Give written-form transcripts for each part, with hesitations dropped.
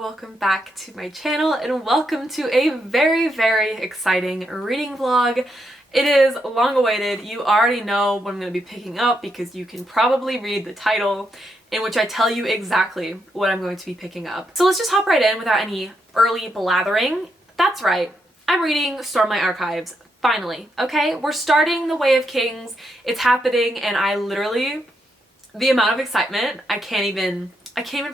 Welcome back to my channel, and welcome to a very exciting reading vlog. It is long awaited. You already know what I'm going to be picking up because you can probably read the title, in which I tell you exactly what I'm going to be picking up. So let's just hop right in without any early blathering. That's right, I'm reading Stormlight Archives, finally. Okay, we're starting The Way of Kings. It's happening, and the amount of excitement, I can't even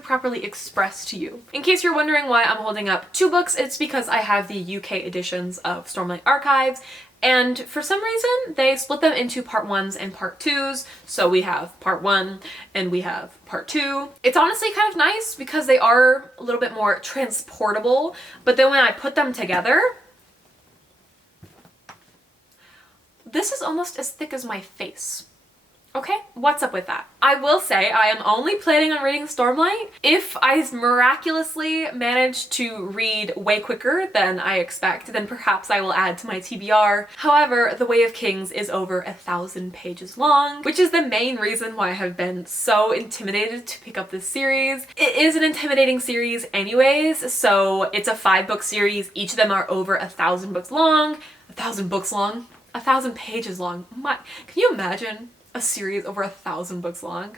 properly express to you. In case you're wondering why I'm holding up two books, it's because I have the UK editions of Stormlight Archives, and for some reason they split them into part 1s and part 2s, so we have part 1 and we have part 2. It's honestly kind of nice because they are a little bit more transportable, but then when I put them together, this is almost as thick as my face. Okay, what's up with that? I will say I am only planning on reading Stormlight if I miraculously manage to read way quicker than I expect, then perhaps I will add to my TBR. However, The Way of Kings is over 1,000 pages long, which is the main reason why I have been so intimidated to pick up this series. It is an intimidating series anyways, so it's a 5-book series. Each of them are over 1,000 books long. 1,000 books long? 1,000 pages long. Can you imagine a series over 1,000 books long?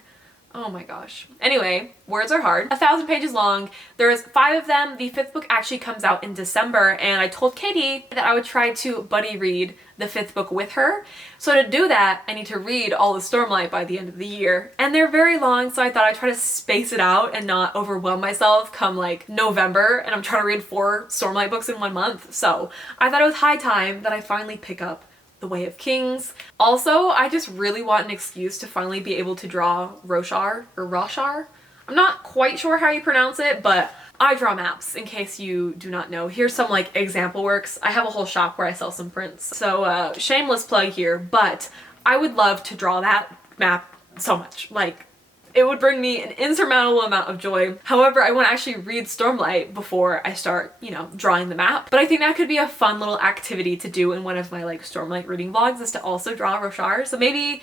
Oh my gosh. Anyway, words are hard. 1,000 pages long. There's 5 of them. The 5th book actually comes out in December, and I told Katie that I would try to buddy read the 5th book with her. So to do that, I need to read all of Stormlight by the end of the year. And they're very long, so I thought I'd try to space it out and not overwhelm myself come like November, and I'm trying to read 4 Stormlight books in 1 month. So I thought it was high time that I finally pick up The Way of Kings. Also, I just really want an excuse to finally be able to draw Roshar, or Roshar? I'm not quite sure how you pronounce it, but I draw maps, in case you do not know. Here's some like example works. I have a whole shop where I sell some prints. So shameless plug here, but I would love to draw that map so much. Like, it would bring me an insurmountable amount of joy. However, I want to actually read Stormlight before I start, drawing the map. But I think that could be a fun little activity to do in one of my like Stormlight reading vlogs, is to also draw Roshar. So maybe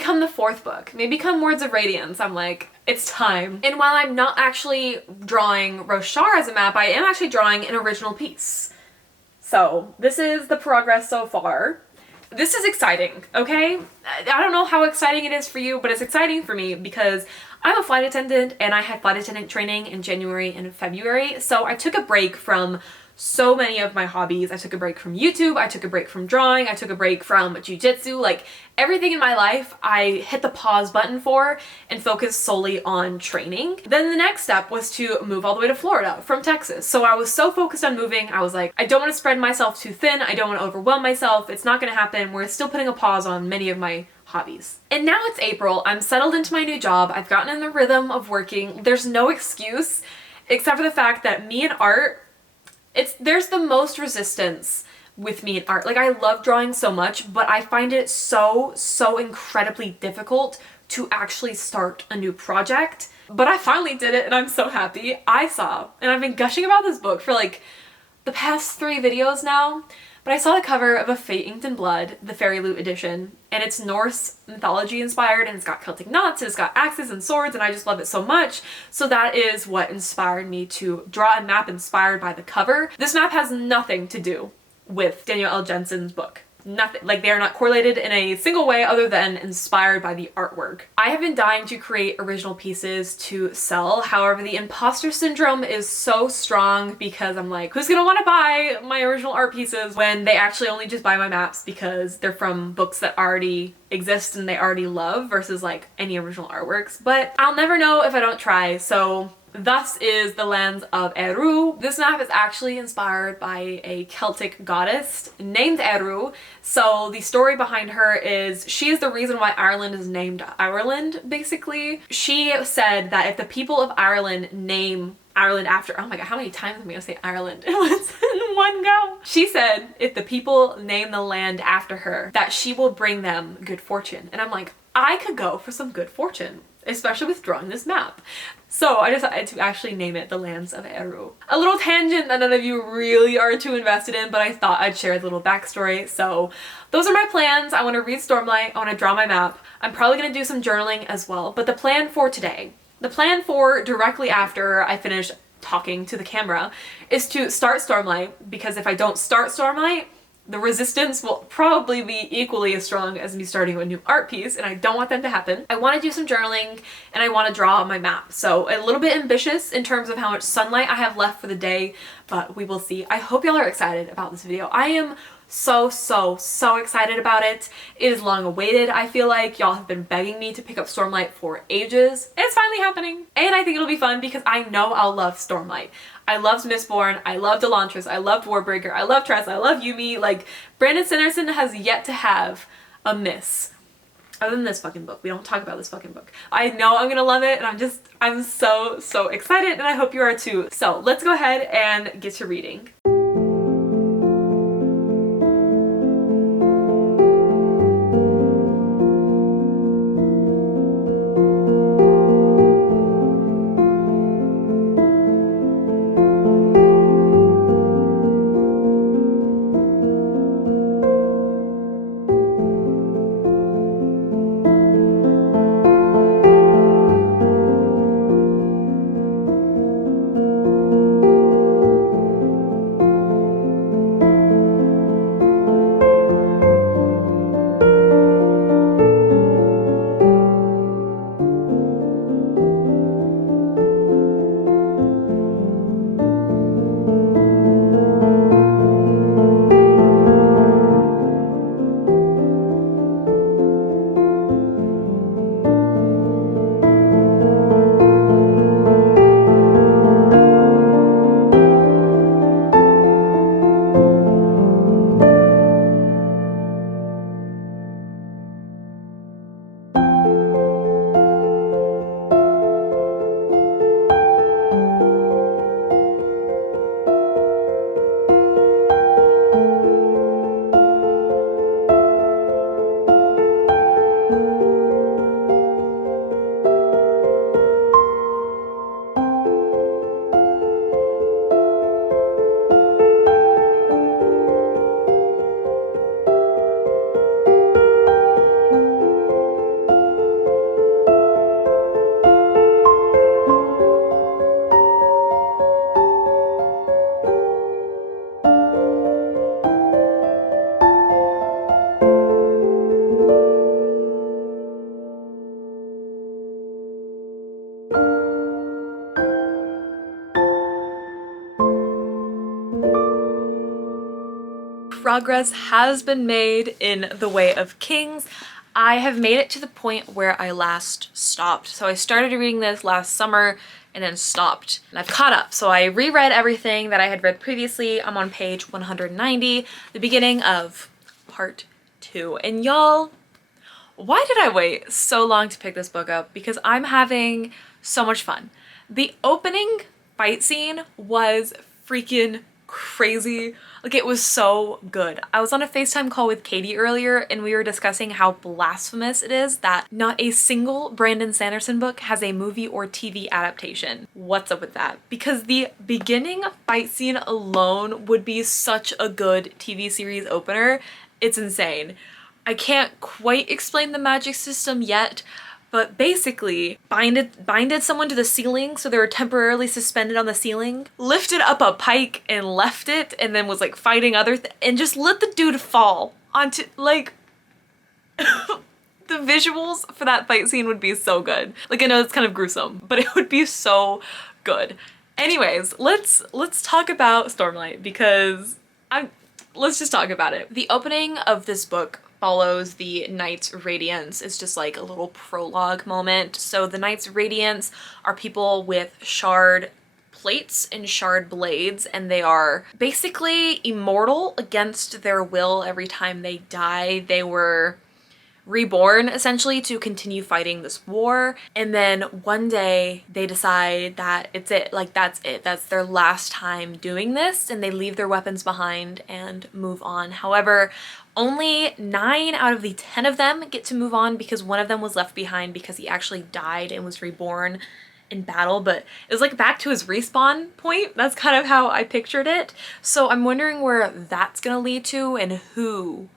come the 4th book, maybe come Words of Radiance, I'm like, it's time. And while I'm not actually drawing Roshar as a map, I am actually drawing an original piece. So this is the progress so far. This is exciting, okay? I don't know how exciting it is for you, but it's exciting for me because I'm a flight attendant and I had flight attendant training in January and February, so I took a break from so many of my hobbies. I took a break from YouTube, I took a break from drawing, I took a break from jiu-jitsu, like everything in my life I hit the pause button for and focused solely on training. Then the next step was to move all the way to Florida from Texas. So I was so focused on moving, I was like, I don't want to spread myself too thin, I don't want to overwhelm myself, it's not going to happen. We're still putting a pause on many of my hobbies. And now it's April, I'm settled into my new job, I've gotten in the rhythm of working. There's no excuse except for the fact that me and art, there's the most resistance with me in art. Like, I love drawing so much, but I find it so incredibly difficult to actually start a new project. But I finally did it and I'm so happy. And I've been gushing about this book for like the past 3 videos now, but I saw the cover of A Fate Inked in Blood, the Fairy Loot edition, and it's Norse mythology inspired, and it's got Celtic knots, and it's got axes and swords, and I just love it so much. So that is what inspired me to draw a map inspired by the cover. This map has nothing to do with Daniel L. Jensen's book. Nothing. Like, they are not correlated in a single way other than inspired by the artwork. I have been dying to create original pieces to sell. However, the imposter syndrome is so strong because I'm like, who's gonna want to buy my original art pieces when they actually only just buy my maps because they're from books that already exist and they already love versus like any original artworks. But I'll never know if I don't try, so thus is the Lands of Eru. This map is actually inspired by a Celtic goddess named Eru. So the story behind her is she is the reason why Ireland is named Ireland, basically. She said that if the people of Ireland name Ireland after, oh my god, how many times am I gonna say Ireland in one go? She said if the people name the land after her, that she will bring them good fortune. And I'm like, I could go for some good fortune, especially with drawing this map. So I decided to actually name it the Lands of Eru. A little tangent that none of you really are too invested in, but I thought I'd share a little backstory. So those are my plans. I want to read Stormlight, I want to draw my map. I'm probably going to do some journaling as well, but the plan for today, the plan for directly after I finish talking to the camera, is to start Stormlight, because if I don't start Stormlight, the resistance will probably be equally as strong as me starting a new art piece, and I don't want that to happen. I want to do some journaling and I want to draw my map. So a little bit ambitious in terms of how much sunlight I have left for the day, but we will see. I hope y'all are excited about this video. I am so excited about it. It is long awaited. I feel like y'all have been begging me to pick up Stormlight for ages. It's finally happening. And I think it'll be fun because I know I'll love Stormlight. I loved Mistborn, I loved Elantris, I loved Warbreaker, I love Tress, I love Yumi. Like, Brandon Sanderson has yet to have a miss. Other than this fucking book. We don't talk about this fucking book. I know I'm gonna love it, and I'm so excited, and I hope you are too. So let's go ahead and get to reading. Progress has been made in The Way of Kings. I have made it to the point where I last stopped. So I started reading this last summer and then stopped. And I've caught up. So I reread everything that I had read previously. I'm on page 190, the beginning of part 2. And y'all, why did I wait so long to pick this book up? Because I'm having so much fun. The opening fight scene was freaking crazy. Like, it was so good. I was on a FaceTime call with Katie earlier and we were discussing how blasphemous it is that not a single Brandon Sanderson book has a movie or TV adaptation. What's up with that? Because the beginning fight scene alone would be such a good TV series opener. It's insane. I can't quite explain the magic system yet, but basically binded someone to the ceiling so they were temporarily suspended on the ceiling, lifted up a pike and left it, and then was like fighting and just let the dude fall onto, like, the visuals for that fight scene would be so good. Like, I know it's kind of gruesome, but it would be so good. Anyways, let's talk about Stormlight because let's just talk about it. The opening of this book follows the Knights Radiance. It's just like a little prologue moment. So the Knights Radiance are people with shard plates and shard blades, and they are basically immortal against their will every time they die. They were reborn essentially to continue fighting this war. And then one day they decide that it's it, like that's it, that's their last time doing this, and they leave their weapons behind and move on. However, only 9 out of the 10 of them get to move on because one of them was left behind because he actually died and was reborn in battle, but it was like back to his respawn point. That's kind of how I pictured it. So I'm wondering where that's gonna lead to and who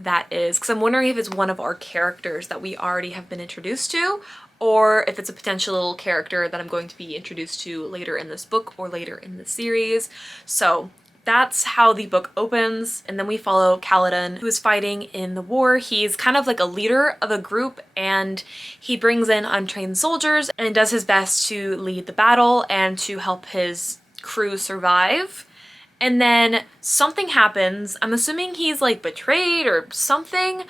that is, because I'm wondering if it's one of our characters that we already have been introduced to, or if it's a potential character that I'm going to be introduced to later in this book or later in the series. So that's how the book opens, and then we follow Kaladin, who is fighting in the war. He's kind of like a leader of a group, and he brings in untrained soldiers and does his best to lead the battle and to help his crew survive. And then something happens. I'm assuming he's like betrayed or something.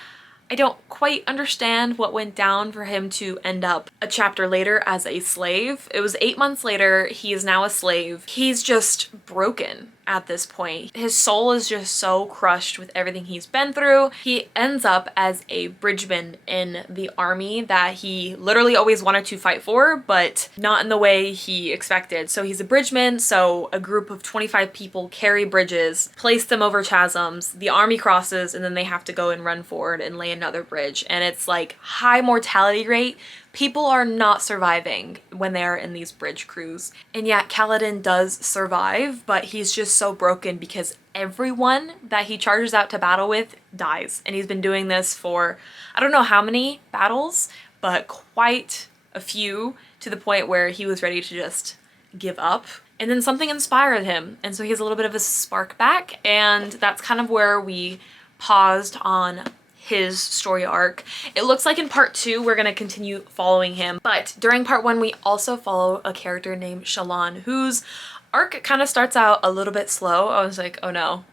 I don't quite understand what went down for him to end up a chapter later as a slave. It was 8 months later. He is now a slave. He's just broken at this point. His soul is just so crushed with everything he's been through. He ends up as a bridgeman in the army that he literally always wanted to fight for, but not in the way he expected. So he's a bridgeman, so a group of 25 people carry bridges, place them over chasms, the army crosses, and then they have to go and run forward and lay another bridge. And it's like high mortality rate. People are not surviving when they are in these bridge crews. And yet Kaladin does survive, but he's just so broken because everyone that he charges out to battle with dies. And he's been doing this for, I don't know how many battles, but quite a few, to the point where he was ready to just give up. And then something inspired him. And so he has a little bit of a spark back, and that's kind of where we paused on his story arc. It looks like in part 2 we're gonna continue following him, but during part 1 we also follow a character named Shallan, whose arc kind of starts out a little bit slow. I was like, oh no,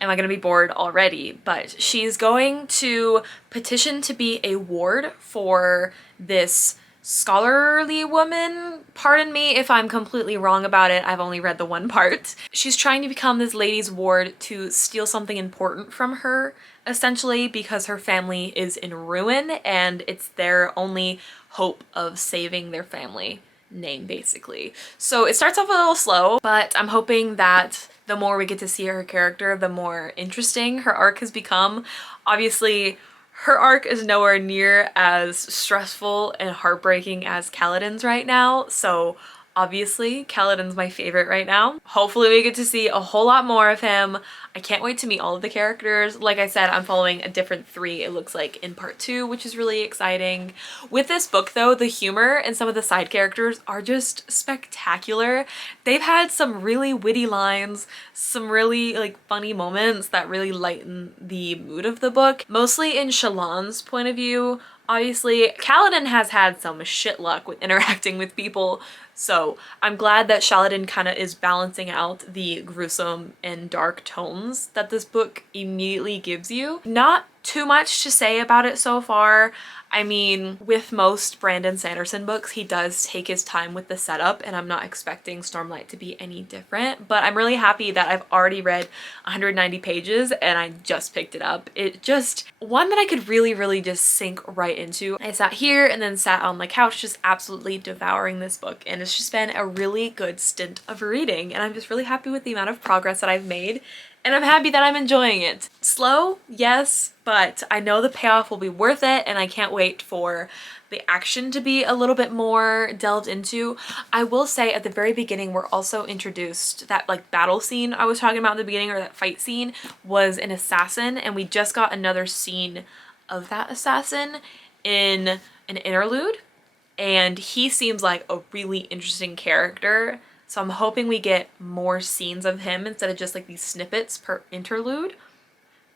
am I gonna be bored already? But she's going to petition to be a ward for this scholarly woman. Pardon me if I'm completely wrong about it. I've only read the one part. She's trying to become this lady's ward to steal something important from her, essentially, because her family is in ruin and it's their only hope of saving their family name, basically. So it starts off a little slow, but I'm hoping that the more we get to see her character, the more interesting her arc has become. Obviously, her arc is nowhere near as stressful and heartbreaking as Kaladin's right now, so obviously Kaladin's my favorite right now. Hopefully we get to see a whole lot more of him. I can't wait to meet all of the characters. Like I said, I'm following a different 3, it looks like, in part 2, which is really exciting. With this book though, the humor and some of the side characters are just spectacular. They've had some really witty lines, some really like funny moments that really lighten the mood of the book. Mostly in Shallan's point of view. Obviously, Kaladin has had some shit luck with interacting with people, so I'm glad that Kaladin kind of is balancing out the gruesome and dark tones that this book immediately gives you. Not too much to say about it so far. I mean, with most Brandon Sanderson books, he does take his time with the setup, and I'm not expecting Stormlight to be any different, but I'm really happy that I've already read 190 pages and I just picked it up. It just, one that I could really just sink right into. I sat here and then sat on my couch just absolutely devouring this book, and it's just been a really good stint of reading, and I'm just really happy with the amount of progress that I've made. And I'm happy that I'm enjoying it. Slow, yes, but I know the payoff will be worth it, and I can't wait for the action to be a little bit more delved into. I will say at the very beginning we're also introduced, that like battle scene I was talking about in the beginning, or that fight scene, was an assassin, and we just got another scene of that assassin in an interlude, and he seems like a really interesting character. So I'm hoping we get more scenes of him instead of just like these snippets per interlude.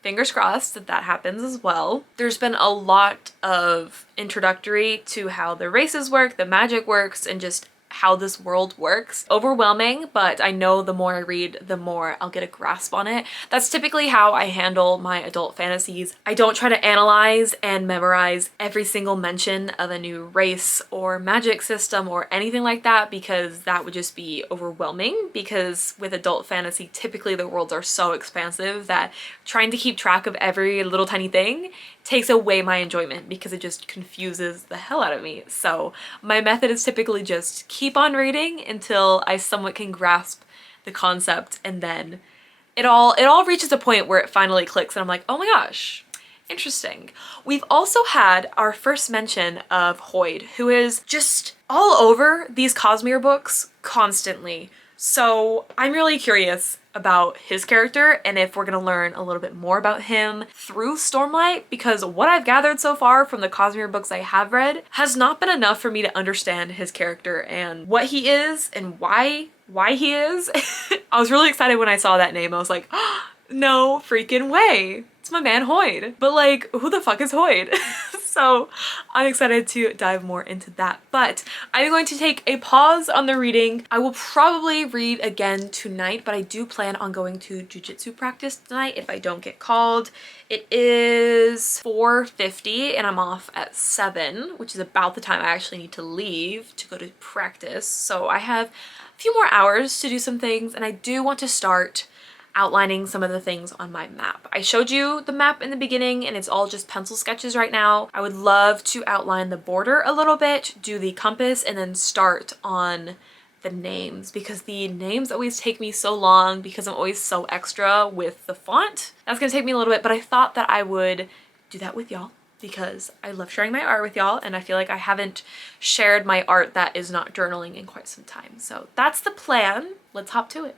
Fingers crossed that that happens as well. There's been a lot of introductory to how the races work, the magic works, and just how this world works. Overwhelming, but I know the more I read, the more I'll get a grasp on it. That's typically how I handle my adult fantasies. I don't try to analyze and memorize every single mention of a new race or magic system or anything like that, because that would just be overwhelming, because with adult fantasy, typically the worlds are so expansive that trying to keep track of every little tiny thing takes away my enjoyment, because it just confuses the hell out of me. So my method is typically just keep on reading until I somewhat can grasp the concept, and then it all reaches a point where it finally clicks and I'm like, oh my gosh, interesting. We've also had our first mention of Hoyd, who is just all over these Cosmere books constantly. So I'm really curious about his character and if we're gonna learn a little bit more about him through Stormlight, because what I've gathered so far from the Cosmere books I have read has not been enough for me to understand his character and what he is and why he is. I was really excited when I saw that name. I was like, oh, no freaking way. It's my man Hoyd. But like, who the fuck is Hoyd? So I'm excited to dive more into that. But I'm going to take a pause on the reading. I will probably read again tonight, but I do plan on going to jujitsu practice tonight if I don't get called. It is 4:50 and I'm off at 7, which is about the time I actually need to leave to go to practice. So I have a few more hours to do some things, and I do want to start outlining some of the things on my map. I showed you the map in the beginning and it's all just pencil sketches right now. I would love to outline the border a little bit, do the compass, and then start on the names, because the names always take me so long because I'm always so extra with the font. That's gonna take me a little bit, but I thought that I would do that with y'all because I love sharing my art with y'all, and I feel like I haven't shared my art that is not journaling in quite some time. So that's the plan. Let's hop to it.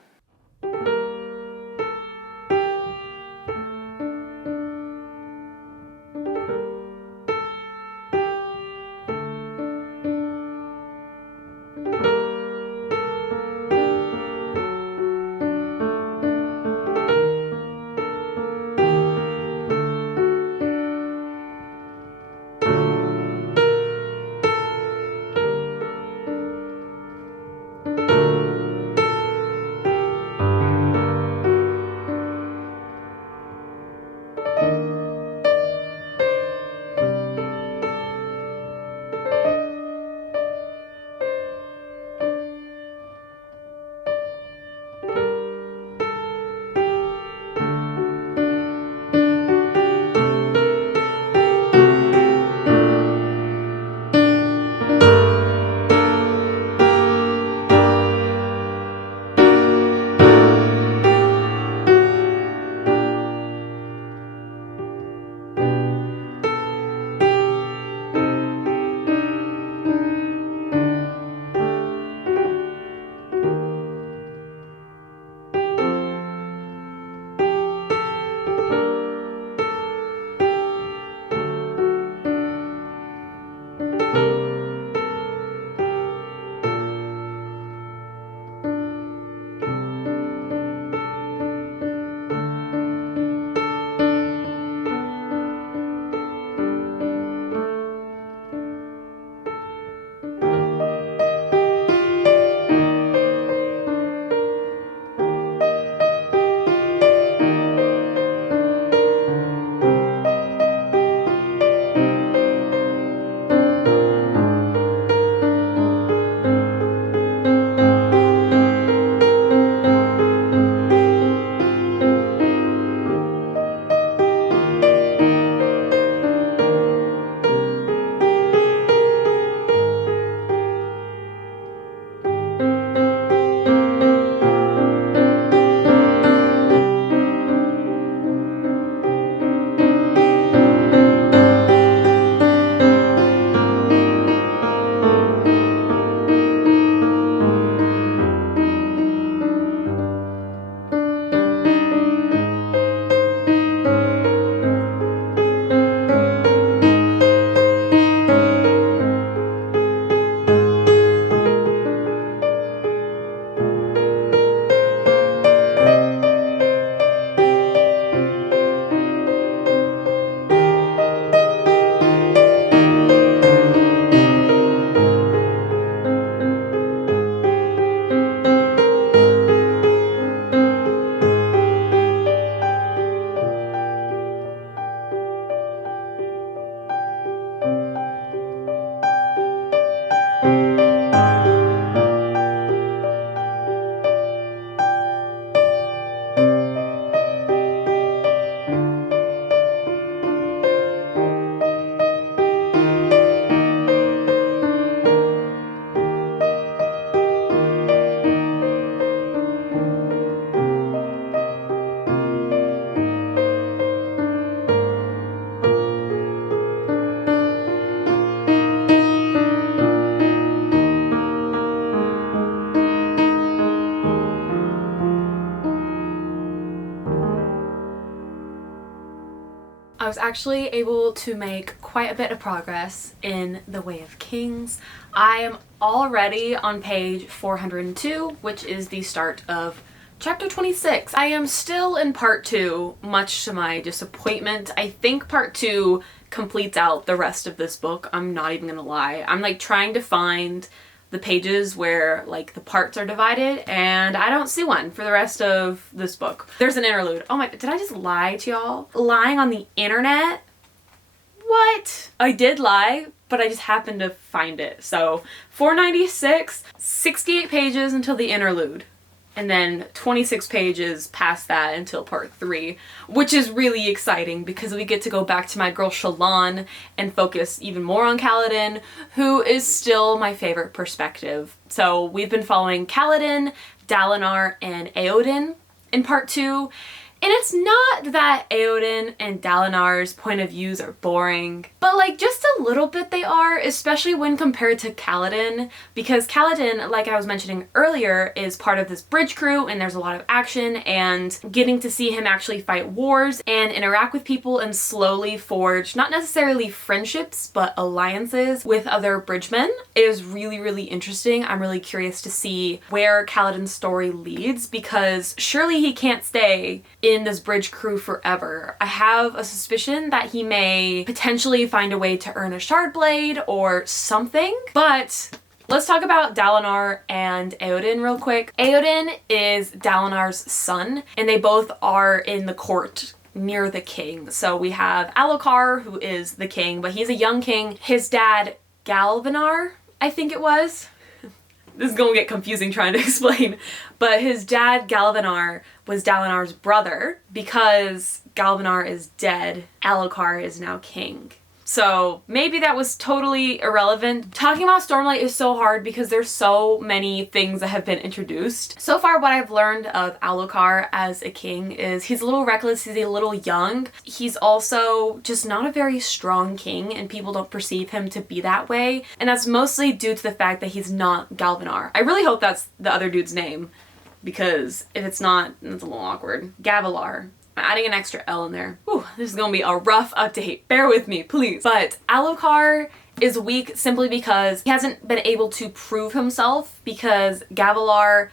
I was actually able to make quite a bit of progress in The Way of Kings. I am already on page 402, which is the start of chapter 26. I am still in part 2, much to my disappointment. I think part 2 completes out the rest of this book. I'm not even gonna lie. I'm like trying to find the pages where like the parts are divided, and I don't see one for the rest of this book. There's an interlude. Oh my, did I just lie to y'all? Lying on the internet? What? I did lie, but I just happened to find it. So 496, 68 pages until the interlude. And then 26 pages past that until part 3, which is really exciting because we get to go back to my girl Shallan and focus even more on Kaladin, who is still my favorite perspective. So we've been following Kaladin, Dalinar, and Éowyn in part 2. And it's not that Éowyn and Dalinar's point of views are boring, but like just a little bit they are, especially when compared to Kaladin, because Kaladin, like I was mentioning earlier, is part of this bridge crew and there's a lot of action, and getting to see him actually fight wars and interact with people and slowly forge not necessarily friendships but alliances with other bridgemen is really, really interesting. I'm really curious to see where Kaladin's story leads, because surely he can't stay in this bridge crew forever. I have a suspicion that he may potentially find a way to earn a shard blade or something, but let's talk about Dalinar and Éowyn real quick. Éowyn is Dalinar's son, and they both are in the court near the king. So we have Alucard, who is the king, but he's a young king. His dad, Galvanar, I think it was. This is gonna get confusing trying to explain, but his dad, Galvanar, was Dalinar's brother. Because Galvanar is dead, Alucard is now king. So maybe that was totally irrelevant. Talking about Stormlight is so hard because there's so many things that have been introduced. So far what I've learned of Alucard as a king is he's a little reckless, he's a little young. He's also just not a very strong king, and people don't perceive him to be that way. And that's mostly due to the fact that he's not Galvanar. I really hope that's the other dude's name, because if it's not, it's a little awkward. Gavilar. I'm adding an extra L in there. Whew, this is gonna be a rough update. Bear with me, please. But Alucard is weak simply because he hasn't been able to prove himself, because Gavilar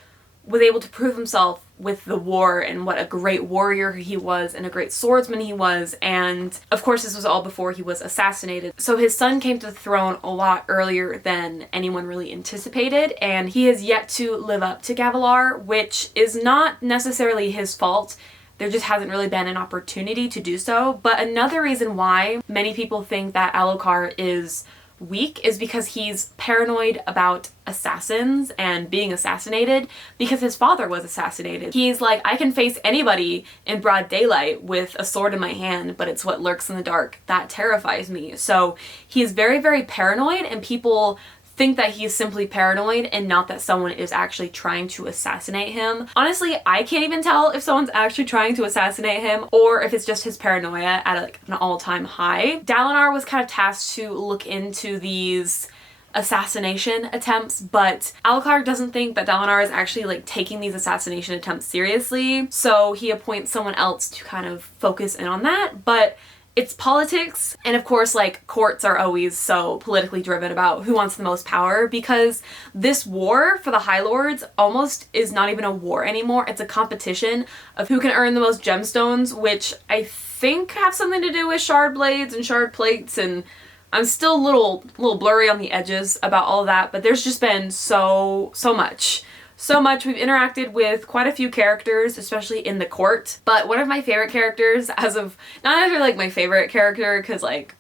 was able to prove himself with the war and what a great warrior he was and a great swordsman he was, and of course this was all before he was assassinated. So his son came to the throne a lot earlier than anyone really anticipated, and he has yet to live up to Gavilar, which is not necessarily his fault. There just hasn't really been an opportunity to do so. But another reason why many people think that Alucard is weak is because he's paranoid about assassins and being assassinated, because his father was assassinated. He's like, I can face anybody in broad daylight with a sword in my hand, but it's what lurks in the dark that terrifies me. So he's very, very paranoid, and people think that he's simply paranoid and not that someone is actually trying to assassinate him. Honestly, I can't even tell if someone's actually trying to assassinate him or if it's just his paranoia at like an all-time high. Dalinar was kind of tasked to look into these assassination attempts, but Alucard doesn't think that Dalinar is actually like taking these assassination attempts seriously, so he appoints someone else to kind of focus in on that. But it's politics, and of course, like, courts are always so politically driven about who wants the most power, because this war for the High Lords almost is not even a war anymore. It's a competition of who can earn the most gemstones, which I think have something to do with shard blades and shard plates, and I'm still a little blurry on the edges about all of that, but there's just been so much. So much. We've interacted with quite a few characters, especially in the court. But one of my favorite characters, as of, not necessarily like my favorite character, because like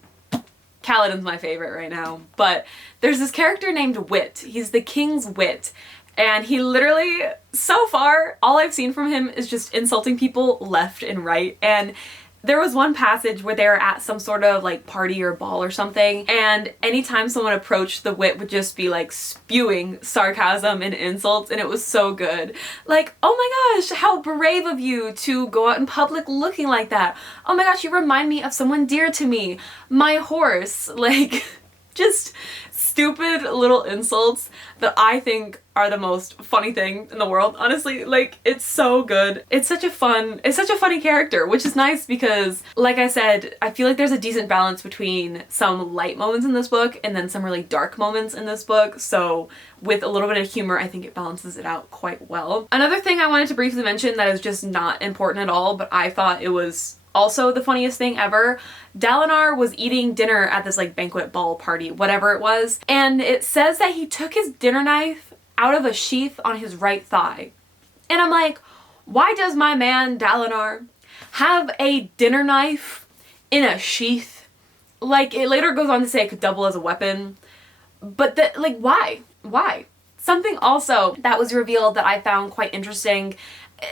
Kaladin's my favorite right now, but there's this character named Wit. He's the king's wit. And he literally, so far, all I've seen from him is just insulting people left and right. And there was one passage where they were at some sort of like party or ball or something, and anytime someone approached, the wit would just be like spewing sarcasm and insults, and it was so good. Like, oh my gosh, how brave of you to go out in public looking like that. Oh my gosh, you remind me of someone dear to me. My horse. Like, Just stupid little insults that I think are the most funny thing in the world. Honestly, like, it's so good. It's such a funny character, which is nice because, like I said, I feel like there's a decent balance between some light moments in this book and then some really dark moments in this book. So with a little bit of humor, I think it balances it out quite well. Another thing I wanted to briefly mention that is just not important at all, but I thought it was also the funniest thing ever. Dalinar was eating dinner at this like banquet ball party, whatever it was, and it says that he took his dinner knife out of a sheath on his right thigh. And I'm like, why does my man Dalinar have a dinner knife in a sheath? Like, it later goes on to say it could double as a weapon, but that, like, why? Why? Something also that was revealed that I found quite interesting.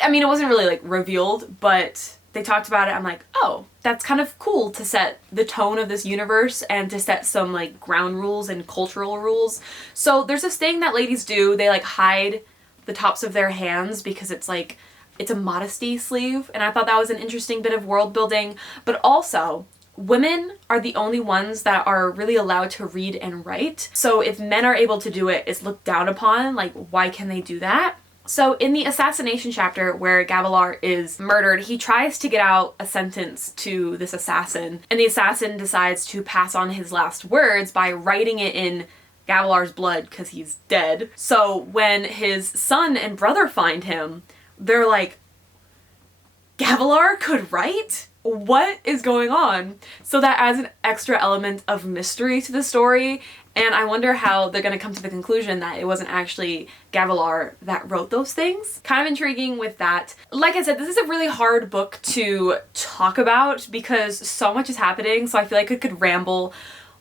I mean, it wasn't really like revealed, but they talked about it. I'm like, oh, that's kind of cool to set the tone of this universe and to set some like ground rules and cultural rules. So there's this thing that ladies do. They like hide the tops of their hands because it's like, it's a modesty sleeve. And I thought that was an interesting bit of world building. But also, women are the only ones that are really allowed to read and write. So if men are able to do it, it's looked down upon. Like, why can they do that? So in the assassination chapter where Gavilar is murdered, he tries to get out a sentence to this assassin, and the assassin decides to pass on his last words by writing it in Gavilar's blood because he's dead. So when his son and brother find him, they're like, Gavilar could write? What is going on? So that adds an extra element of mystery to the story, and I wonder how they're going to come to the conclusion that it wasn't actually Gavilar that wrote those things. Kind of intriguing with that. Like I said, this is a really hard book to talk about because so much is happening, so I feel like I could ramble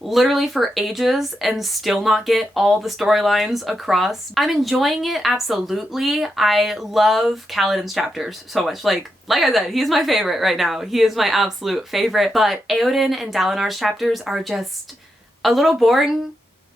literally for ages and still not get all the storylines across. I'm enjoying it, absolutely. I love Kaladin's chapters so much. Like I said, he's my favorite right now. He is my absolute favorite. But Eowyn and Dalinar's chapters are just a little boring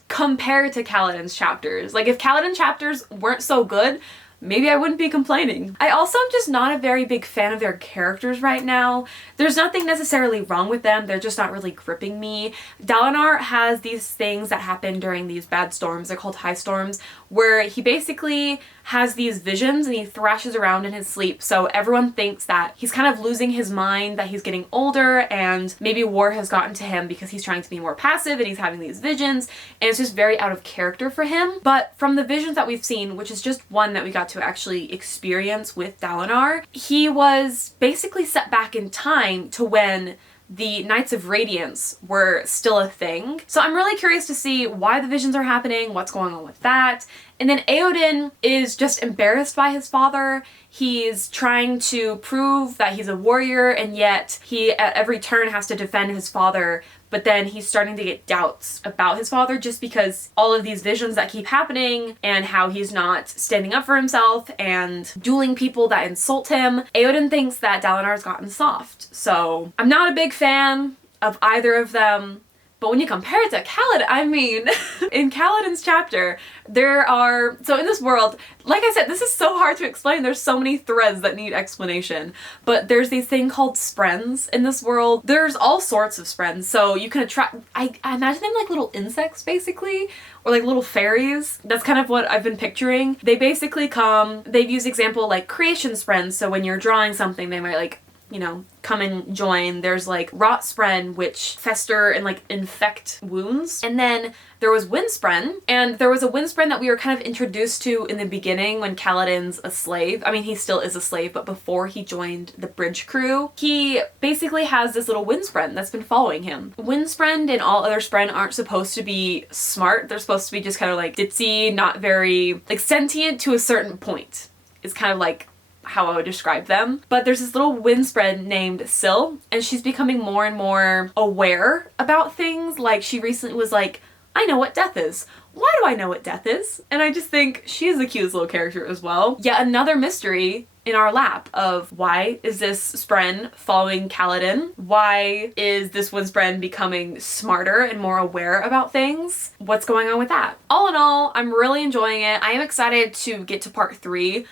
compared to Kaladin's chapters. Like, if Kaladin's chapters weren't so good, maybe I wouldn't be complaining. I also am just not a very big fan of their characters right now. There's nothing necessarily wrong with them, they're just not really gripping me. Dalinar has these things that happen during these bad storms, they're called high storms, where he basically has these visions and he thrashes around in his sleep, so everyone thinks that he's kind of losing his mind, that he's getting older, and maybe war has gotten to him because he's trying to be more passive and he's having these visions, and it's just very out of character for him. But from the visions that we've seen, which is just one that we got to actually experience with Dalinar, he was basically set back in time to when the Knights of Radiance were still a thing. So I'm really curious to see why the visions are happening, what's going on with that. And then Eowyn is just embarrassed by his father. He's trying to prove that he's a warrior, and yet he at every turn has to defend his father, but then he's starting to get doubts about his father just because all of these visions that keep happening and how he's not standing up for himself and dueling people that insult him. Eowyn thinks that Dalinar's gotten soft. So I'm not a big fan of either of them. But when you compare it to Kaladin, I mean, in Kaladin's chapter, so in this world, like I said, this is so hard to explain. There's so many threads that need explanation. But there's these thing called sprens in this world. There's all sorts of sprens. So you can attract, I imagine them like little insects basically, or like little fairies. That's kind of what I've been picturing. They basically come, they've used example like creation sprens. So when you're drawing something, they might like, you know, come and join. There's like rot spren, which fester and like infect wounds. And then there was wind spren, and there was a wind spren that we were kind of introduced to in the beginning when Kaladin's a slave. I mean, he still is a slave, but before he joined the bridge crew, he basically has this little wind spren that's been following him. Wind spren and all other spren aren't supposed to be smart. They're supposed to be just kind of like ditzy, not very like sentient to a certain point. It's kind of like how I would describe them. But there's this little wind spren named Syl, and she's becoming more and more aware about things. Like, she recently was like, I know what death is. Why do I know what death is? And I just think she's a cute little character as well. Yet another mystery in our lap of why is this spren following Kaladin? Why is this wind spren becoming smarter and more aware about things? What's going on with that? All in all, I'm really enjoying it. I am excited to get to part 3.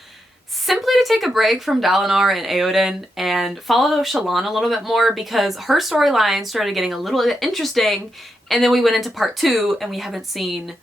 simply to take a break from Dalinar and Éowyn and follow Shallan a little bit more because her storyline started getting a little bit interesting, and then we went into part 2 and we haven't seen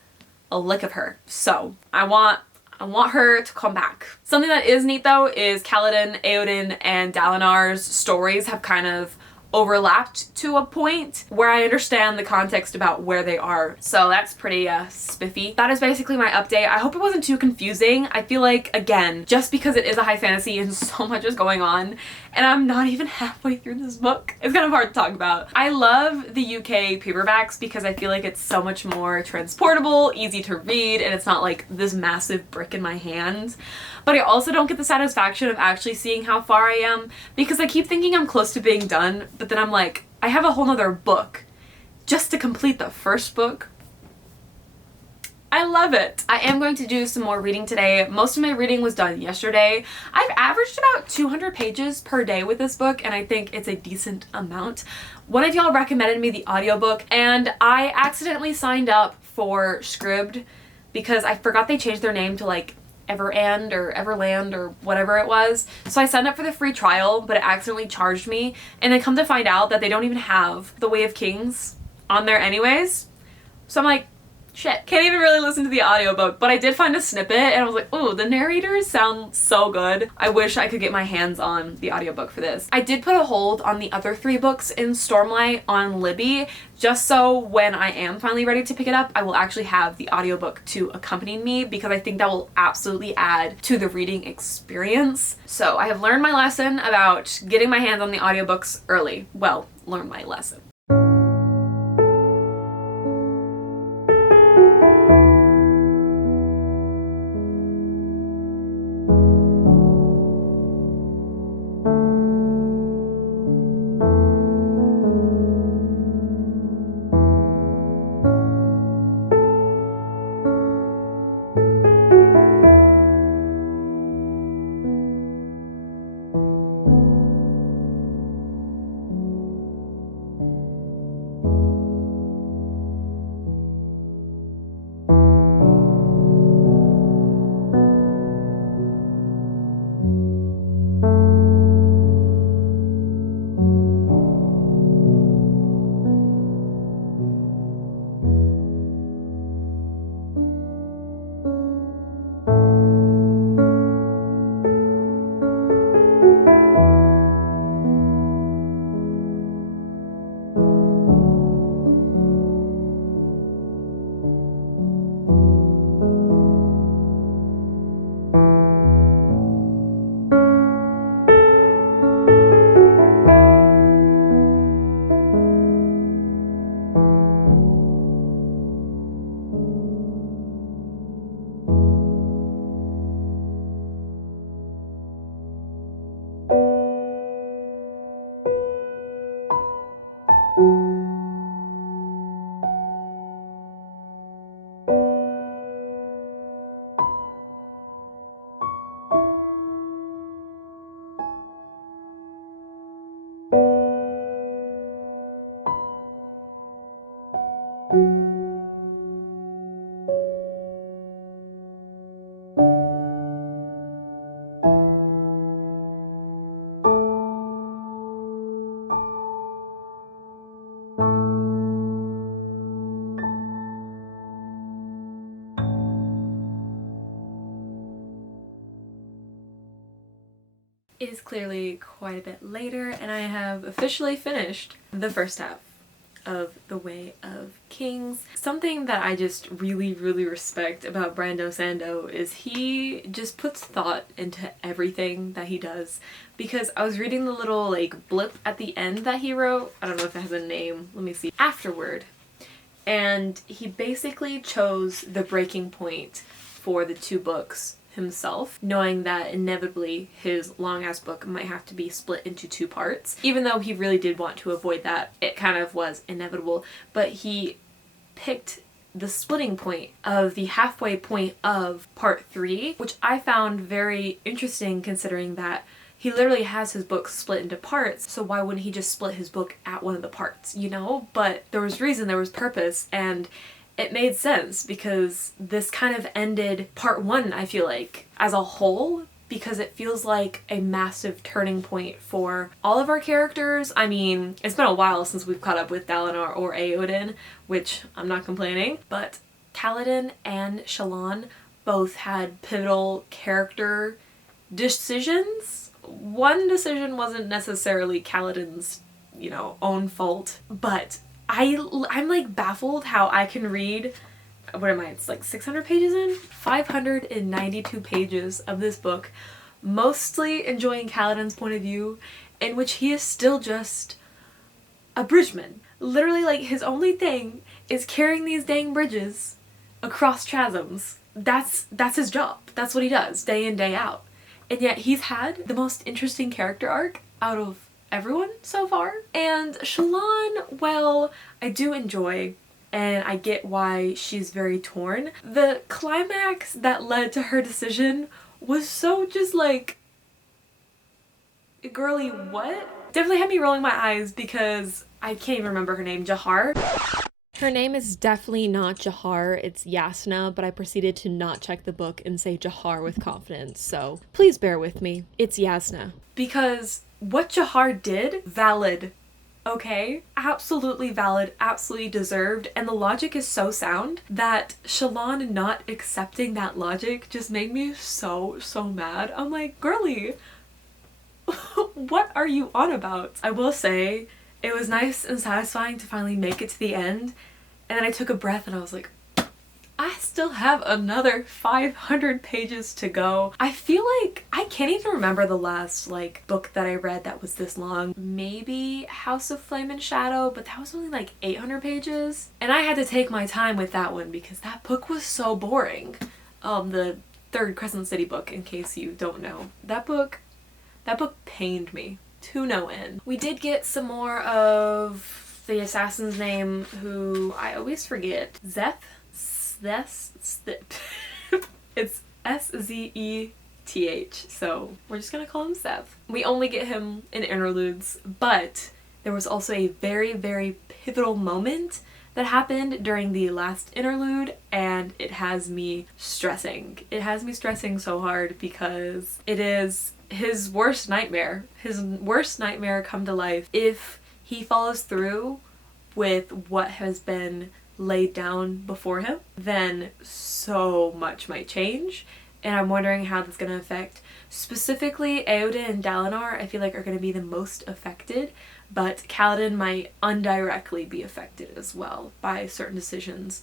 a lick of her. So I want her to come back. Something that is neat though is Kaladin, Éowyn, and Dalinar's stories have kind of overlapped to a point where I understand the context about where they are. So that's pretty spiffy. That is basically my update. I hope it wasn't too confusing. I feel like, again, just because it is a high fantasy and so much is going on, and I'm not even halfway through this book, it's kind of hard to talk about. I love the UK paperbacks because I feel like it's so much more transportable, easy to read, and it's not like this massive brick in my hand. But I also don't get the satisfaction of actually seeing how far I am because I keep thinking I'm close to being done, but then I'm like, I have a whole nother book just to complete the first book. I love it. I am going to do some more reading today. Most of my reading was done yesterday. I've averaged about 200 pages per day with this book, and I think it's a decent amount. One of y'all recommended me the audiobook, and I accidentally signed up for Scribd because I forgot they changed their name to like Everand or Everland or whatever it was. So I signed up for the free trial, but it accidentally charged me, and then come to find out that they don't even have The Way of Kings on there anyways. So I'm like, shit, can't even really listen to the audiobook, but I did find a snippet and I was like, ooh, the narrators sound so good. I wish I could get my hands on the audiobook for this. I did put a hold on the other 3 books in Stormlight on Libby, just so when I am finally ready to pick it up, I will actually have the audiobook to accompany me because I think that will absolutely add to the reading experience. So I have learned my lesson about getting my hands on the audiobooks early. Well, learned my lesson. It is clearly quite a bit later, and I have officially finished the first half of The Way of Kings. Something that I just really respect about Brando Sando is he just puts thought into everything that he does, because I was reading the little like blip at the end that he wrote. I don't know if it has a name, let me see. Afterward. And he basically chose the breaking point for the 2 books himself, knowing that inevitably his long-ass book might have to be split into 2 parts. Even though he really did want to avoid that, it kind of was inevitable, but he picked the splitting point of the halfway point of part 3, which I found very interesting considering that he literally has his book split into parts, so why wouldn't he just split his book at one of the parts, you know? But there was reason, there was purpose, and it made sense because this kind of ended part 1, I feel like, as a whole, because it feels like a massive turning point for all of our characters. I mean, it's been a while since we've caught up with Dalinar or Aoden, which I'm not complaining, but Kaladin and Shallan both had pivotal character decisions. One decision wasn't necessarily Kaladin's, you know, own fault, but I'm like baffled how I can read, what am I, it's like 600 pages in? 592 pages of this book, mostly enjoying Kaladin's point of view, in which he is still just a bridgeman. Literally, like, his only thing is carrying these dang bridges across chasms. That's his job. That's what he does, day in, day out. And yet he's had the most interesting character arc out of everyone so far. And Shallan, well, I do enjoy, and I get why she's very torn. The climax that led to her decision was so just like, girly, what? Definitely had me rolling my eyes because I can't even remember her name. Jahar? Her name is definitely not Jahar, it's Yasna, but I proceeded to not check the book and say Jahar with confidence, so please bear with me. It's Yasna. Because what Jahar did, valid. Okay? Absolutely valid, absolutely deserved, and the logic is so sound that Shallan not accepting that logic just made me so mad. I'm like, girly, what are you on about? I will say, it was nice and satisfying to finally make it to the end, and then I took a breath and I was like, I still have another 500 pages to go. I feel like I can't even remember the last like book that I read that was this long. Maybe House of Flame and Shadow, but that was only like 800 pages. And I had to take my time with that one because that book was so boring. The third Crescent City book, in case you don't know. That book pained me to no end. We did get some more of the assassin's name, who I always forget. Zeth? It's S-Z-E-T-H, so we're just gonna call him Seth. We only get him in interludes, but there was also a very pivotal moment that happened during the last interlude, and it has me stressing. It has me stressing so hard because it is his worst nightmare. His worst nightmare come to life if he follows through with what has been laid down before him. Then so much might change, and I'm wondering how that's going to affect specifically Aoden and Dalinar. I feel like are going to be the most affected, but Kaladin might indirectly be affected as well by certain decisions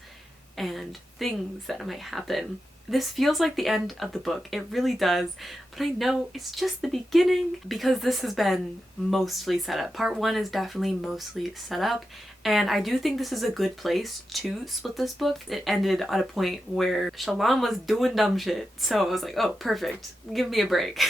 and things that might happen. This feels like the end of the book, it really does, but I know it's just the beginning because this has been mostly set up. Part 1 is definitely mostly set up, and I do think this is a good place to split this book. It ended at a point where Shallan was doing dumb shit, so I was like, oh, perfect, give me a break.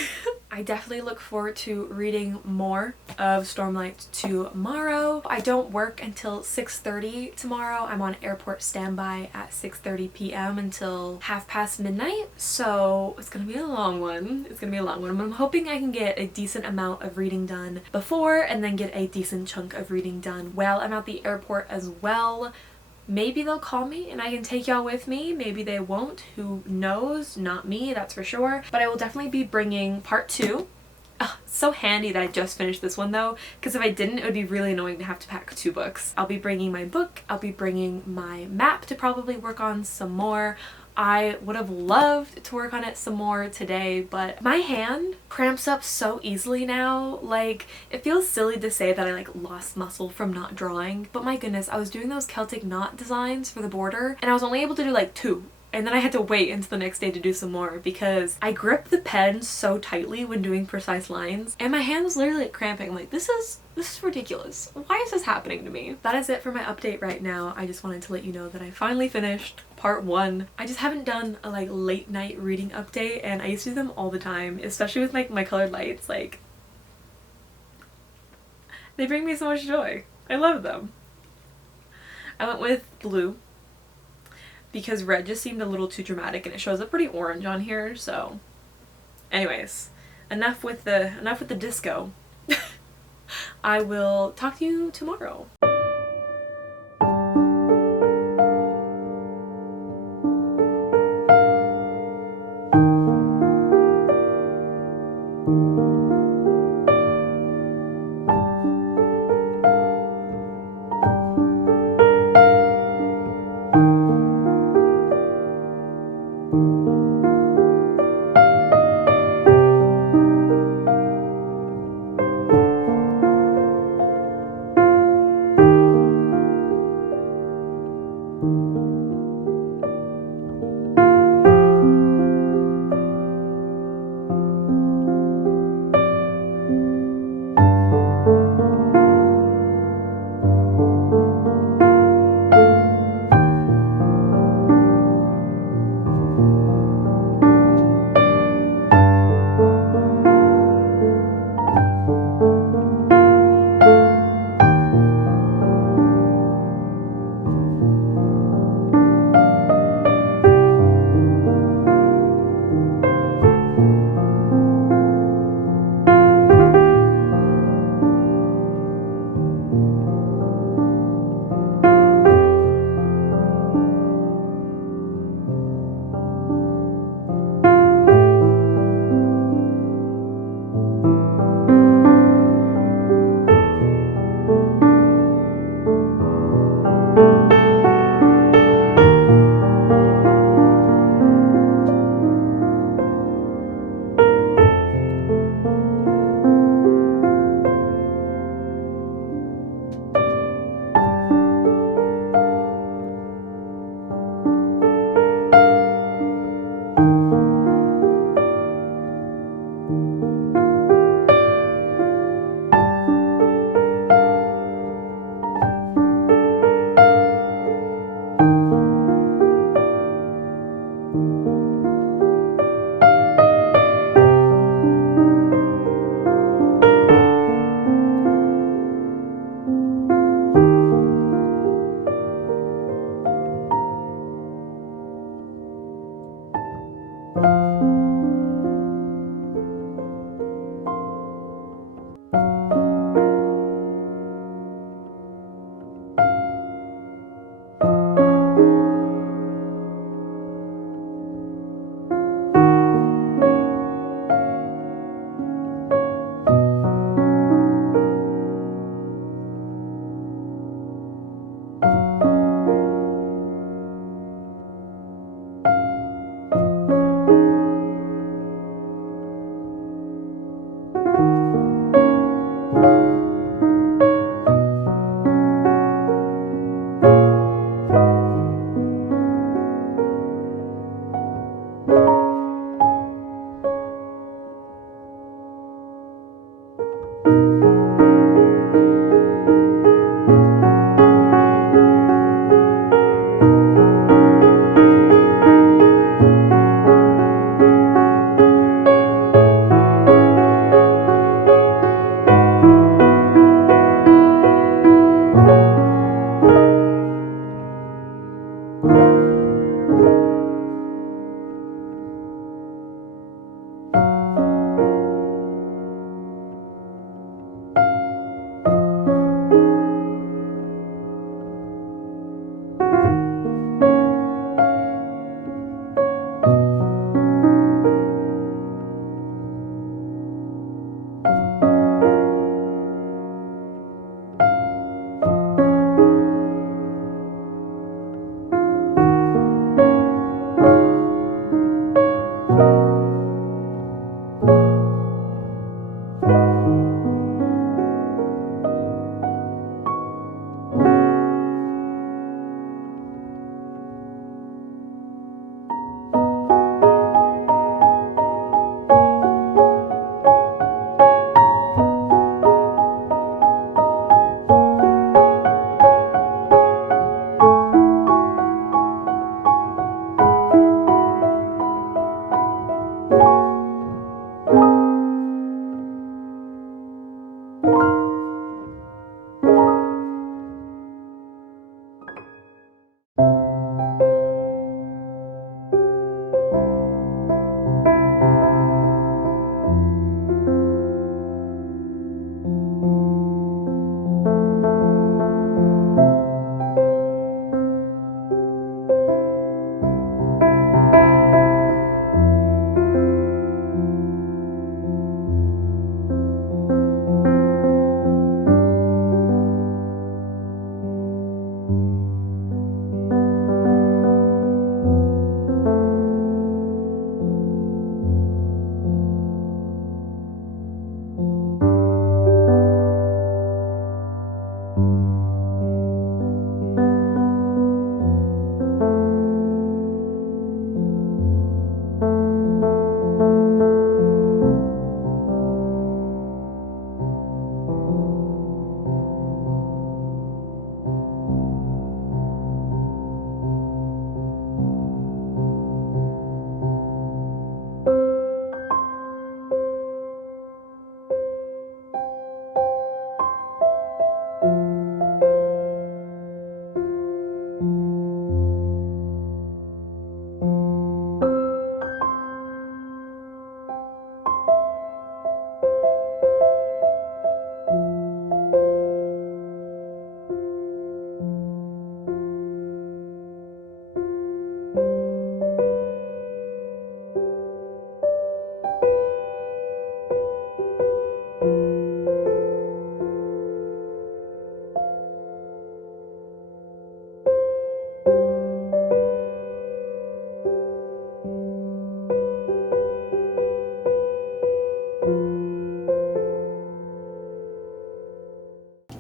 I definitely look forward to reading more of Stormlight tomorrow. I don't work until 6:30 tomorrow. I'm on airport standby at 6:30 p.m. until 12:30 midnight, so it's gonna be a long one. It's gonna be a long one, but I'm hoping I can get a decent amount of reading done before and then get a decent chunk of reading done while I'm at the airport as well. Maybe they'll call me and I can take y'all with me. Maybe they won't. Who knows? Not me, that's for sure. But I will definitely be bringing part 2. Ugh, it's so handy that I just finished this one though, because if I didn't, it would be really annoying to have to pack 2 books. I'll be bringing my book. I'll be bringing my map to probably work on some more. I would have loved to work on it some more today, but my hand cramps up so easily now. Like, it feels silly to say that I like lost muscle from not drawing, but my goodness, I was doing those Celtic knot designs for the border and I was only able to do like 2. And then I had to wait until the next day to do some more because I grip the pen so tightly when doing precise lines and my hand was literally like cramping. I'm like, this is ridiculous. Why is this happening to me? That is it for my update right now. I just wanted to let you know that I finally finished part 1. I just haven't done a like late night reading update, and I used to do them all the time, especially with like my colored lights. Like, they bring me so much joy. I love them. I went with blue because red just seemed a little too dramatic and it shows up pretty orange on here, so anyways, enough with the disco. I will talk to you tomorrow.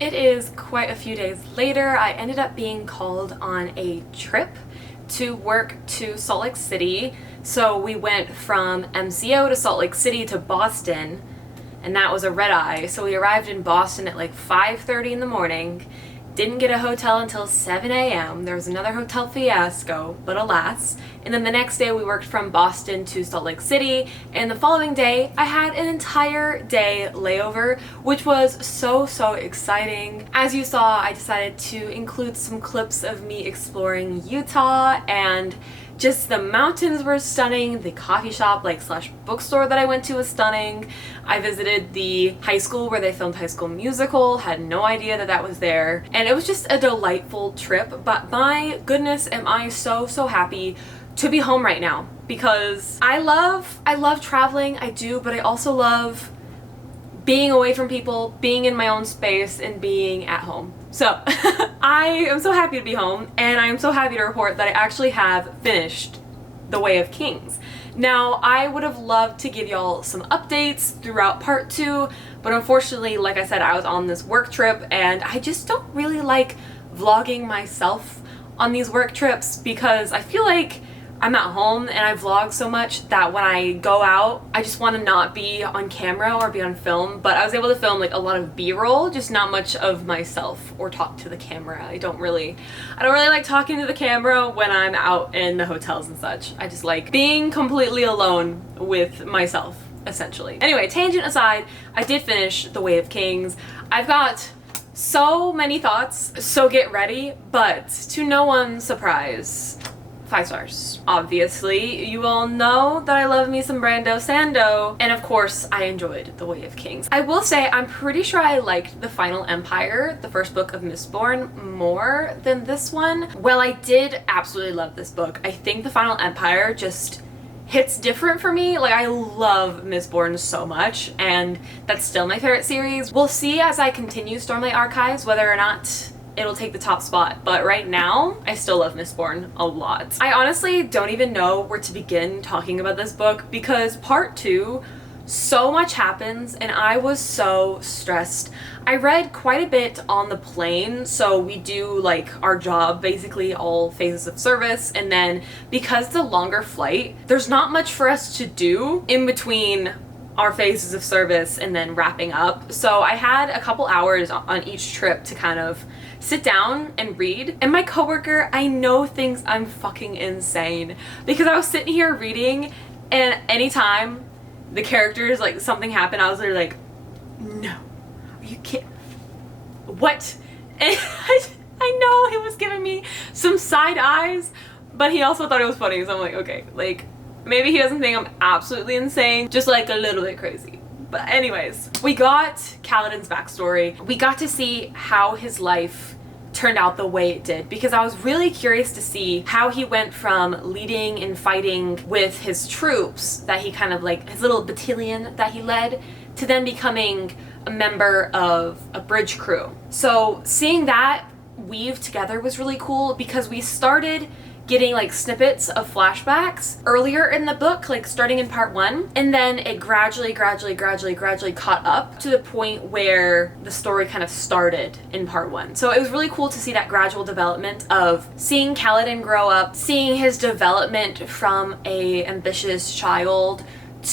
It is quite a few days later. I ended up being called on a trip to work to Salt Lake City. So we went from MCO to Salt Lake City to Boston, and that was a red eye. So we arrived in Boston at like 5:30 in the morning. Didn't get a hotel until 7 a.m. There was another hotel fiasco, but alas. And then the next day we worked from Boston to Salt Lake City, and the following day I had an entire day layover, which was so exciting. As you saw, I decided to include some clips of me exploring Utah, and just the mountains were stunning, the coffee shop slash bookstore that I went to was stunning. I visited the high school where they filmed High School Musical, had no idea that that was there, and it was just a delightful trip. But my goodness, am I so happy to be home right now, because I love traveling, I do, but I also love being away from people, being in my own space, and being at home. So I am so happy to be home, and I am so happy to report that I actually have finished The Way of Kings. Now, I would have loved to give y'all some updates throughout part 2, but unfortunately, like I said, I was on this work trip, and I just don't really like vlogging myself on these work trips, because I feel like I'm at home and I vlog so much that when I go out, I just want to not be on camera or be on film. But I was able to film like a lot of B-roll, just not much of myself or talk to the camera. I don't really like talking to the camera when I'm out in the hotels and such. I just like being completely alone with myself, essentially. Anyway, tangent aside, I did finish The Way of Kings. I've got so many thoughts, so get ready, but to no one's surprise, 5 stars. Obviously, you all know that I love me some Brando Sando, and of course, I enjoyed The Way of Kings. I will say, I'm pretty sure I liked The Final Empire, the first book of Mistborn, more than this one. Well, I did absolutely love this book. I think The Final Empire just hits different for me. Like, I love Mistborn so much, and that's still my favorite series. We'll see as I continue Stormlight Archives whether or not it'll take the top spot, but right now, I still love Mistborn a lot. I honestly don't even know where to begin talking about this book, because part 2, so much happens, and I was so stressed. I read quite a bit on the plane, so we do like our job, basically all phases of service, and then because it's a longer flight, there's not much for us to do in between our phases of service and then wrapping up. So I had a couple hours on each trip to kind of sit down and read. And my coworker, I know thinks I'm fucking insane, because I was sitting here reading, and anytime the characters, like something happened, I was literally like, no, are you kidding? What? And I know he was giving me some side eyes, but he also thought it was funny. So I'm like, okay, like, maybe he doesn't think I'm absolutely insane, just like a little bit crazy. But anyways, we got Kaladin's backstory. We got to see how his life turned out the way it did, because I was really curious to see how he went from leading and fighting with his troops that he kind of like, his little battalion that he led, to then becoming a member of a bridge crew. So seeing that weave together was really cool, because we started getting like snippets of flashbacks earlier in the book, like starting in part 1, and then it gradually caught up to the point where the story kind of started in part 1. So it was really cool to see that gradual development of seeing Kaladin grow up, seeing his development from a ambitious child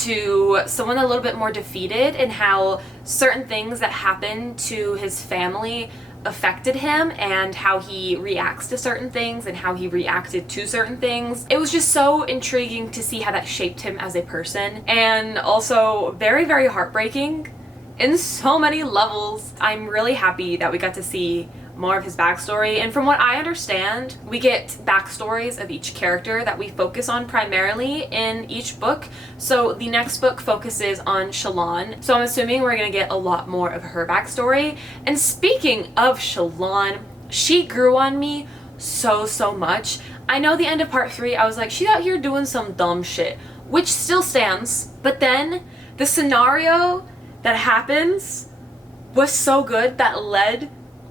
to someone a little bit more defeated, and how certain things that happened to his family affected him, and how he reacts to certain things and how he reacted to certain things. It was just so intriguing to see how that shaped him as a person, and also very heartbreaking in so many levels. I'm really happy that we got to see more of his backstory, and from what I understand, we get backstories of each character that we focus on primarily in each book. So the next book focuses on Shallan, so I'm assuming we're gonna get a lot more of her backstory. And speaking of Shallan, she grew on me so much. I know the end of part 3, I was like, she's out here doing some dumb shit, which still stands, but then the scenario that happens was so good that led,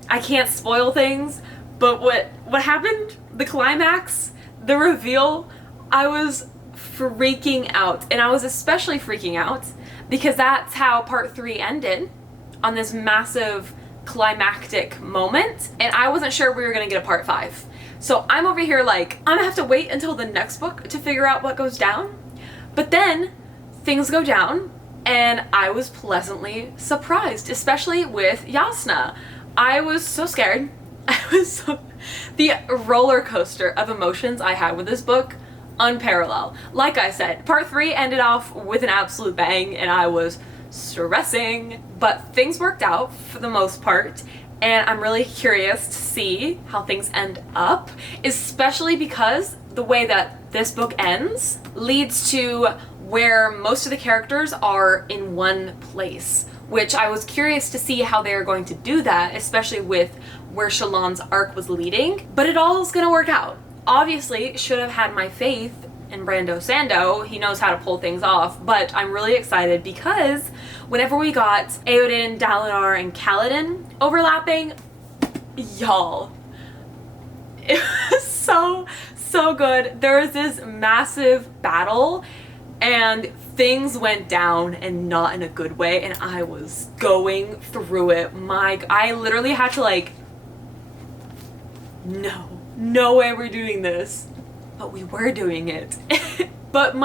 I can't spoil things, but what happened, the climax, the reveal, I was freaking out. And I was especially freaking out because that's how part 3 ended, on this massive climactic moment, and I wasn't sure we were gonna get a part 5. So I'm over here like, I'm gonna have to wait until the next book to figure out what goes down. But then things go down, and I was pleasantly surprised, especially with Yasna. I was so scared. The roller coaster of emotions I had with this book, unparalleled. Like I said, part 3 ended off with an absolute bang, and I was stressing, but things worked out for the most part, and I'm really curious to see how things end up, especially because the way that this book ends leads to where most of the characters are in one place, which I was curious to see how they're going to do that, especially with where Shallan's arc was leading, but it all is gonna work out. Obviously, should have had my faith in Brando Sando. He knows how to pull things off, but I'm really excited because whenever we got Éowyn, Dalinar, and Kaladin overlapping, y'all, it was so good. There was this massive battle, and things went down, and not in a good way, and I was going through it. I literally had to like, no way we're doing this. But we were doing it. But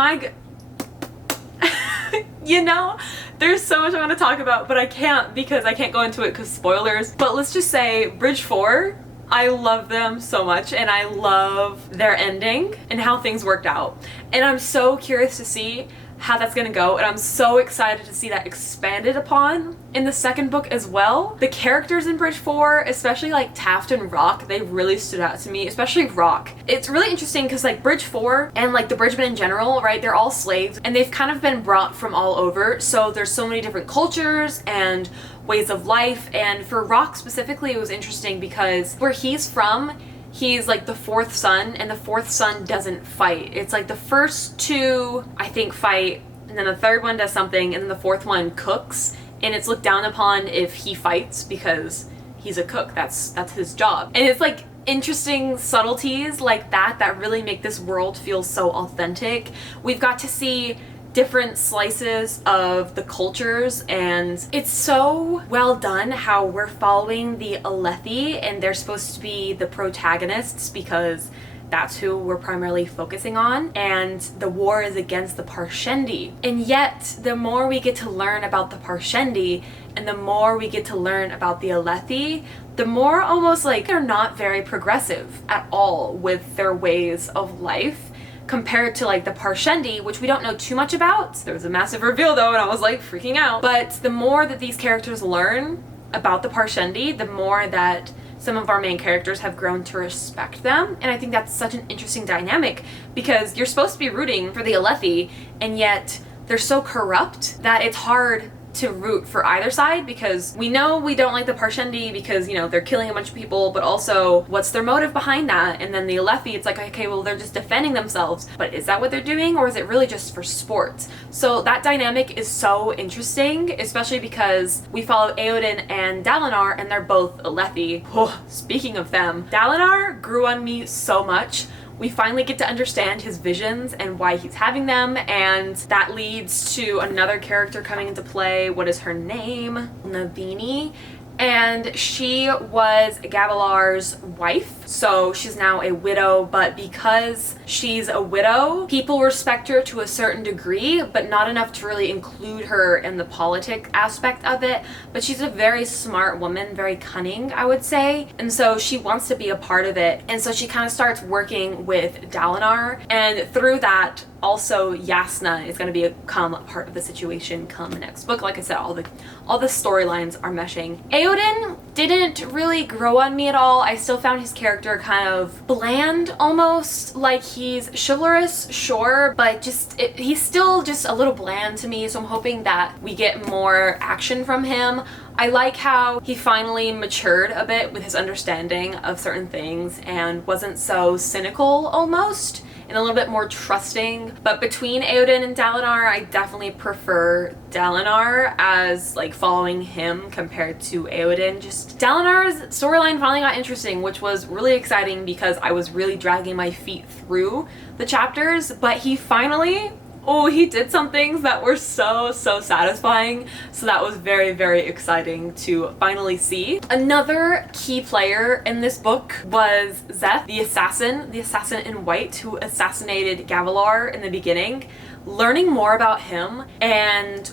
you know, there's so much I want to talk about, but I can't because I can't go into it because spoilers. But let's just say Bridge 4, I love them so much, and I love their ending and how things worked out. And I'm so curious to see how that's gonna go, and I'm so excited to see that expanded upon in the second book as well. The characters in Bridge 4, especially like Taft and Rock, they really stood out to me, especially Rock. It's really interesting because like Bridge 4 and like the Bridgemen in general, right, they're all slaves, and they've kind of been brought from all over, so there's so many different cultures and ways of life. And for Rock specifically, it was interesting because where he's from, he's like the 4th son, and the 4th son doesn't fight. It's like the first 2, I think, fight, and then the 3rd one does something, and then the 4th one cooks, and it's looked down upon if he fights because he's a cook. That's his job. And it's like interesting subtleties like that really make this world feel so authentic. We've got to see different slices of the cultures, and it's so well done how we're following the Alethi, and they're supposed to be the protagonists because that's who we're primarily focusing on, and the war is against the Parshendi. And yet, the more we get to learn about the Parshendi and the more we get to learn about the Alethi, the more almost like they're not very progressive at all with their ways of life, compared to like the Parshendi, which we don't know too much about. There was a massive reveal though, and I was like freaking out. But the more that these characters learn about the Parshendi, the more that some of our main characters have grown to respect them. And I think that's such an interesting dynamic because you're supposed to be rooting for the Alethi, and yet they're so corrupt that it's hard to root for either side, because we know we don't like the Parshendi because, you know, they're killing a bunch of people, but also what's their motive behind that? And then the Alethi, it's like, okay, well, they're just defending themselves, but is that what they're doing, or is it really just for sport? So that dynamic is so interesting, especially because we follow Éowyn and Dalinar, and they're both Alethi. Oh, speaking of them, Dalinar grew on me so much. We finally get to understand his visions and why he's having them, and that leads to another character coming into play. What is her name? Navini. And she was Gavilar's wife, so she's now a widow, but because she's a widow, people respect her to a certain degree, but not enough to really include her in the politic aspect of it. But she's a very smart woman, very cunning, I would say, and so she wants to be a part of it, and so she kind of starts working with Dalinar, and through that, also Yasna is going to become a part of the situation come the next book. Like I said, all the storylines are meshing. Éowyn didn't really grow on me at all. I still found his character kind of bland almost. Like, he's chivalrous, sure, but he's still just a little bland to me, so I'm hoping that we get more action from him. I like how he finally matured a bit with his understanding of certain things and wasn't so cynical almost, and a little bit more trusting. But between Éowyn and Dalinar, I definitely prefer Dalinar as like following him compared to Éowyn. Just Dalinar's storyline finally got interesting, which was really exciting because I was really dragging my feet through the chapters, but he finally oh, he did some things that were so satisfying. So that was very, very exciting to finally see. Another key player in this book was Zeth, the assassin in white who assassinated Gavilar in the beginning. Learning more about him and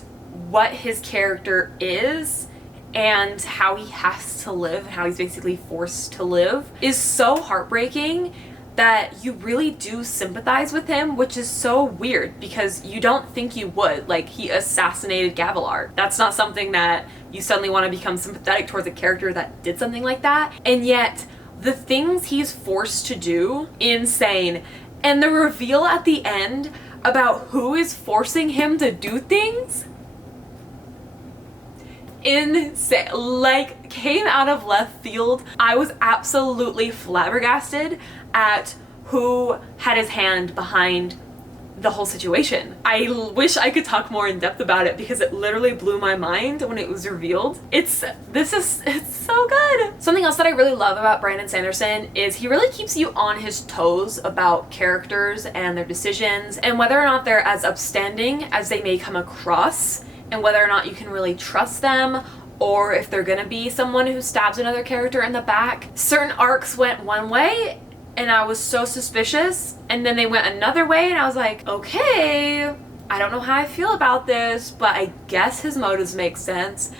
what his character is and how he has to live, how he's basically forced to live, is so heartbreaking that you really do sympathize with him, which is so weird because you don't think you would. Like, he assassinated Gavilar. That's not something that you suddenly want to become sympathetic towards a character that did something like that. And yet, the things he's forced to do, insane. And the reveal at the end about who is forcing him to do things, insane. Like, came out of left field. I was absolutely flabbergasted at who had his hand behind the whole situation. I wish I could talk more in depth about it because it literally blew my mind when it was revealed. It's so good. Something else that I really love about Brandon Sanderson is he really keeps you on his toes about characters and their decisions and whether or not they're as upstanding as they may come across, and whether or not you can really trust them, or if they're gonna be someone who stabs another character in the back. Certain arcs went one way and I was so suspicious, and then they went another way and I was like, okay, I don't know how I feel about this, but I guess his motives make sense.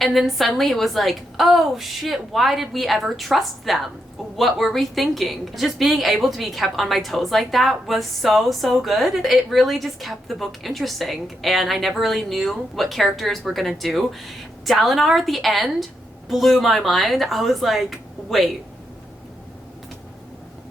And then suddenly it was like, oh shit, why did we ever trust them? What were we thinking? Just being able to be kept on my toes like that was so good. It really just kept the book interesting, and I never really knew what characters were gonna do. Dalinar at the end blew my mind. I was like, wait,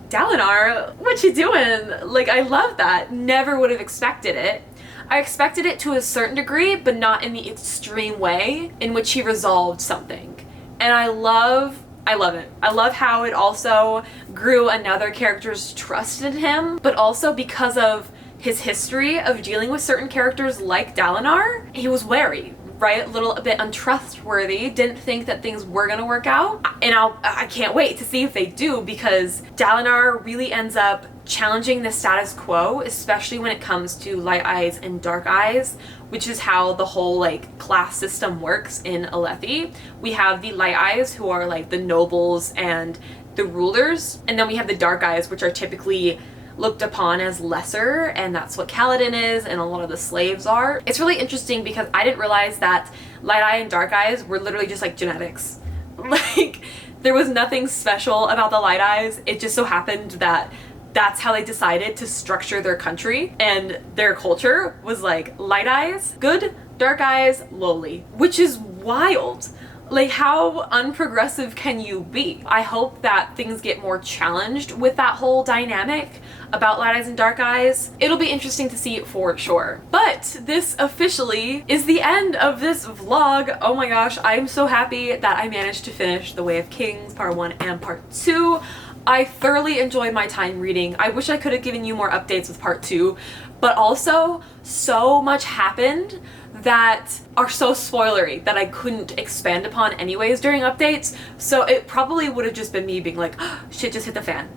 Dalinar, what you doing? Like, I love that. Never would have expected it. I expected it to a certain degree, but not in the extreme way in which he resolved something. And I love it. I love how it also grew another character's trust in him, but also because of his history of dealing with certain characters like Dalinar, he was wary, right? A little bit untrustworthy, didn't think that things were gonna work out. And I can't wait to see if they do, because Dalinar really ends up challenging the status quo, especially when it comes to light eyes and dark eyes, which is how the whole like class system works in Alethi. We have the light eyes, who are like the nobles and the rulers, and then we have the dark eyes, which are typically looked upon as lesser, and that's what Kaladin is and a lot of the slaves are. It's really interesting because I didn't realize that light eye and dark eyes were literally just like genetics. Like, there was nothing special about the light eyes. It just so happened that that's how they decided to structure their country, and their culture was like light eyes, good, dark eyes, lowly, which is wild. Like, how unprogressive can you be? I hope that things get more challenged with that whole dynamic about light eyes and dark eyes. It'll be interesting to see for sure. But this officially is the end of this vlog. Oh my gosh, I'm so happy that I managed to finish The Way of Kings Part 1 and Part 2. I thoroughly enjoyed my time reading. I wish I could have given you more updates with Part 2, but also so much happened that are so spoilery that I couldn't expand upon anyways during updates. So it probably would have just been me being like, oh, shit just hit the fan.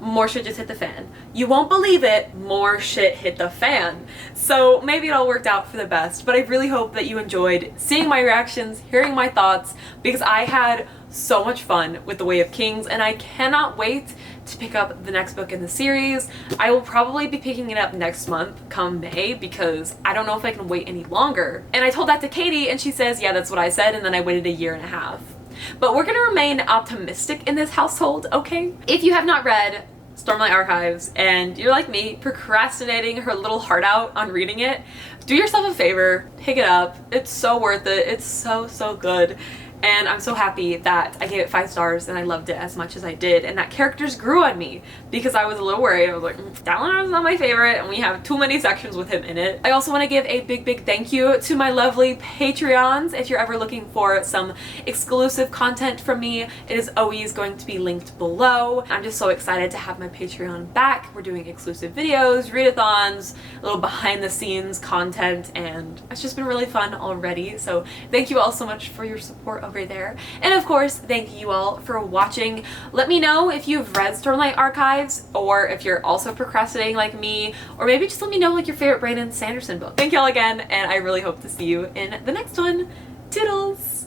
More shit just hit the fan. You won't believe it, more shit hit the fan. So maybe it all worked out for the best, but I really hope that you enjoyed seeing my reactions, hearing my thoughts, because I had so much fun with The Way of Kings, and I cannot wait to pick up the next book in the series. I will probably be picking it up next month come May, because I don't know if I can wait any longer. And I told that to Katie and she says, yeah, that's what I said, and then I waited 1.5 years. But we're gonna remain optimistic in this household, okay? If you have not read Stormlight Archives and you're like me, procrastinating her little heart out on reading it, do yourself a favor, pick it up. It's so worth it. It's so good. And I'm so happy that I gave it 5 stars and I loved it as much as I did, and that characters grew on me, because I was a little worried. I was like, Dalinar's not my favorite and we have too many sections with him in it. I also want to give a big thank you to my lovely Patreons. If you're ever looking for some exclusive content from me, it is always going to be linked below. I'm just so excited to have my Patreon back. We're doing exclusive videos, read-a-thons, a little behind the scenes content, and it's just been really fun already. So thank you all so much for your support of over there. And of course, thank you all for watching. Let me know if you've read Stormlight Archives, or if you're also procrastinating like me, or maybe just let me know like your favorite Brandon Sanderson book. Thank y'all again, and I really hope to see you in the next one. Toodles!